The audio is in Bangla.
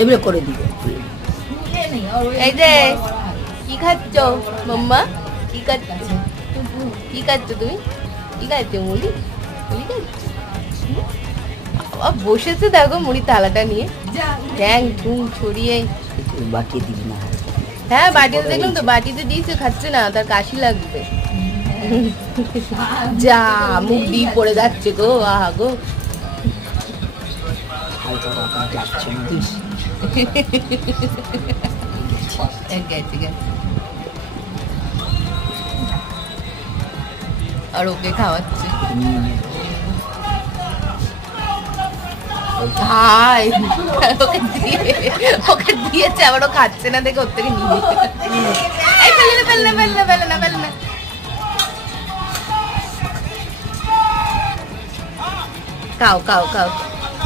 এমনি করে দিবে। এই যে কি খাচ্ছ মাম্মা? কি খাচ্ছ তুমি? কি খাচ্ছ? মুড়ি বসেছে দেখো, মুড়ি থালাটা নিয়ে ট্যাং ঠুং ছড়িয়ে। বাটিয়ে দিবি না? হ্যাঁ বাটিতে দেখলাম তো, বাটিতে দিয়েছে, খাচ্ছে না, তার কাশি লাগবে। যা মুখ দিয়ে পড়ে যাচ্ছে গো, আহা গো। আর ওকে খাওয়াচ্ছে। ওকে দিয়েছে, আবার ও খাচ্ছে না দেখে ওর থেকে নিয়ে ফেললে না। খাও